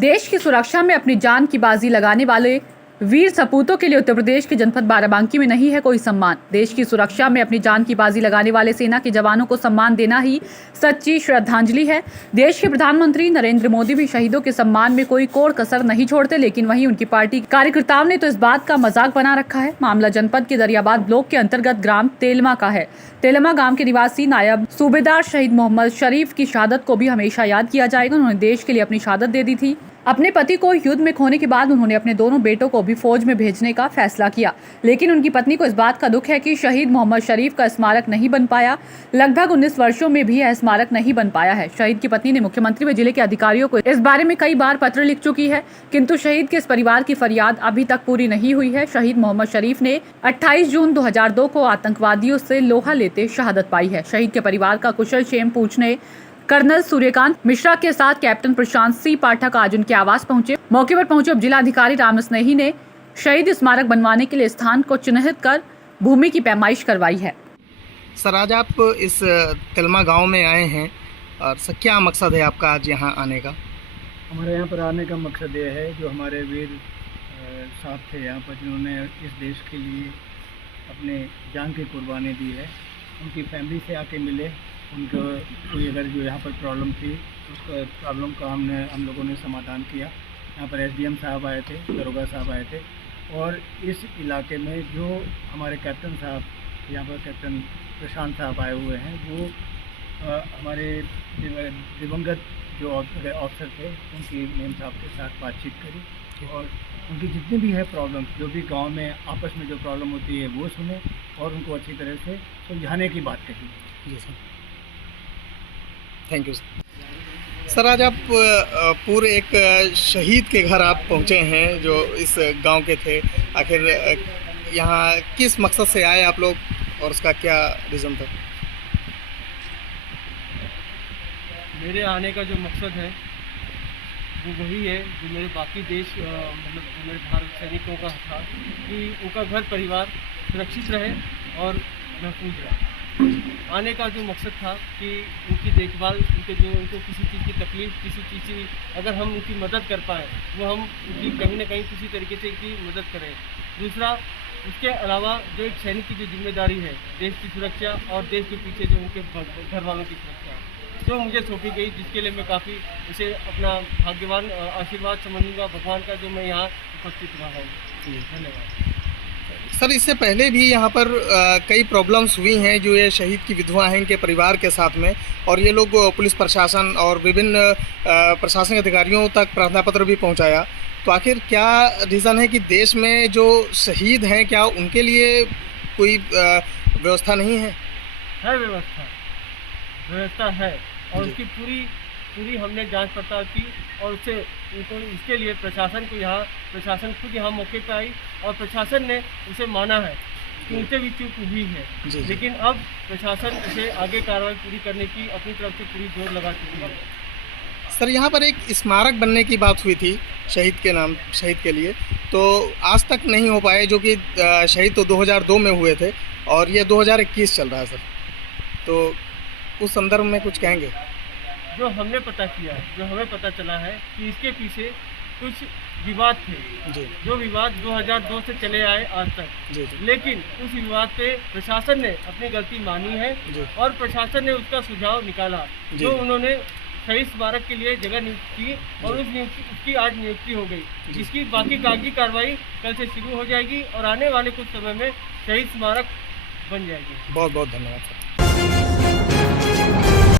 देश की सुरक्षा में अपनी जान की बाजी लगाने वाले वीर सपूतों के लिए उत्तर प्रदेश के जनपद बाराबंकी में नहीं है कोई सम्मान। देश की सुरक्षा में अपनी जान की बाजी लगाने वाले सेना के जवानों को सम्मान देना ही सच्ची श्रद्धांजलि है। देश के प्रधानमंत्री नरेंद्र मोदी भी शहीदों के सम्मान में कोई कोर कसर नहीं छोड़ते, लेकिन वहीं उनकी पार्टी कार्यकर्ताओं ने तो इस बात का मजाक बना रखा है। मामला जनपद के दरियाबाद ब्लॉक के अंतर्गत ग्राम तेलमा का है। तेलमा गांव के निवासी नायब सूबेदार शहीद मोहम्मद शरीफ की शहादत को भी हमेशा याद किया जाएगा। उन्होंने देश के लिए अपनी शहादत दे दी थी। अपने पति को युद्ध में खोने के बाद उन्होंने अपने दोनों बेटों को भी फौज में भेजने का फैसला किया, लेकिन उनकी पत्नी को इस बात का दुख है कि शहीद मोहम्मद शरीफ का स्मारक नहीं बन पाया। लगभग 19 वर्षों में भी यह स्मारक नहीं बन पाया है। शहीद की पत्नी ने मुख्यमंत्री व जिले के अधिकारियों को इस बारे में कई बार पत्र लिख चुकी है, किंतु शहीद के इस परिवार की फरियाद अभी तक पूरी नहीं हुई है। शहीद मोहम्मद शरीफ ने 28 जून 2002 को आतंकवादियों से लोहा लेते शहादत पाई है। शहीद के परिवार का कुशल क्षेम पूछने कर्नल सूर्यकांत मिश्रा के साथ कैप्टन प्रशांत सिंह पाठक आज उनके आवास पहुंचे। मौके पर पहुंचे उप जिलाधिकारी राम स्नेही ने शहीद स्मारक बनवाने के लिए स्थान को चिन्हित कर भूमि की पैमाइश करवाई है। सर, आज आप इस तेलमा गांव में आए हैं और सर क्या मकसद है आपका आज यहाँ आने का? हमारे यहाँ पर आने का मकसद ये है, जो हमारे वीर साहब थे यहाँ पर, जिन्होंने इस देश के लिए अपने जान की कुर्बानी दी है, उनकी फैमिली से आके मिले। उनको कोई अगर जो यहाँ पर प्रॉब्लम थी, उस प्रॉब्लम का हम लोगों ने समाधान किया। यहाँ पर एसडीएम साहब आए थे, दरोगा साहब आए थे, और इस इलाके में जो हमारे कैप्टन साहब, यहाँ पर कैप्टन प्रशांत साहब आए हुए हैं, वो हमारे दिवंगत जो ऑफिसर थे, उनकी मेम साहब के साथ बातचीत करी और उनकी जितनी भी है प्रॉब्लम, जो भी गांव में आपस में जो प्रॉब्लम होती है वो सुने और उनको अच्छी तरह से सुलझाने की बात कही। जी सर, थैंक यू सर। आज आप पूरे एक शहीद के घर आप पहुंचे हैं जो इस गांव के थे। आखिर यहाँ किस मकसद से आए आप लोग और उसका क्या रीज़न था? मेरे आने का जो मकसद है वो वही है जो मेरे बाकी देश मतलब जो मेरे भारत सैनिकों का था, कि उनका घर परिवार सुरक्षित रहे और महफूज रहे। आने का जो मकसद था कि उनकी देखभाल, उनको किसी चीज़ की तकलीफ़, किसी चीज़ की अगर हम उनकी मदद कर पाएँ, वो हम उनकी कहीं ना कहीं किसी तरीके से उनकी मदद करें। दूसरा, उसके अलावा जो एक सैनिक की जो जिम्मेदारी है, देश की सुरक्षा और देश के पीछे जो उनके घर वालों की सुरक्षा, जो मुझे सौंपी गई, जिसके लिए मैं काफ़ी इसे अपना भाग्यवान आशीर्वाद समझूंगा भगवान का, जो मैं यहाँ उपस्थित रहा हूँ। धन्यवाद सर। इससे पहले भी यहाँ पर कई प्रॉब्लम्स हुई हैं जो ये शहीद की विधवा हैं, इनके परिवार के साथ में, और ये लोग पुलिस प्रशासन और विभिन्न प्रशासनिक अधिकारियों तक प्रार्थना पत्र भी पहुँचाया। तो आखिर क्या रीज़न है कि देश में जो शहीद हैं, क्या उनके लिए कोई व्यवस्था नहीं है? है व्यवस्था है, और उसकी पूरी हमने जांच पड़ताल की, और उससे उनको इसके लिए प्रशासन खुद यहाँ मौके पर आई और प्रशासन ने उसे माना है कि उनसे भी चूक हुई है। लेकिन अब प्रशासन इसे आगे कार्रवाई पूरी करने की अपनी तरफ से पूरी जोर लगा चुकी है। सर, यहाँ पर एक स्मारक बनने की बात हुई थी शहीद के नाम, शहीद के लिए, तो आज तक नहीं हो पाए, जो कि शहीद तो 2002 में हुए थे और ये 2021 चल रहा है सर। तो उस संदर्भ में कुछ कहेंगे? जो हमने पता किया, जो हमें पता चला है कि इसके पीछे कुछ विवाद थे जी। जो विवाद 2002 से चले आए आज तक जी। लेकिन उस विवाद पे प्रशासन ने अपनी गलती मानी है जी। और प्रशासन ने उसका सुझाव निकाला, जो उन्होंने शहीद स्मारक के लिए जगह नियुक्त की और उसकी आज नियुक्ति हो गई, जिसकी बाकी कागजी कार्रवाई कल से शुरू हो जाएगी और आने वाले कुछ समय में शहीद स्मारक बन जाएगी। बहुत बहुत धन्यवाद सर।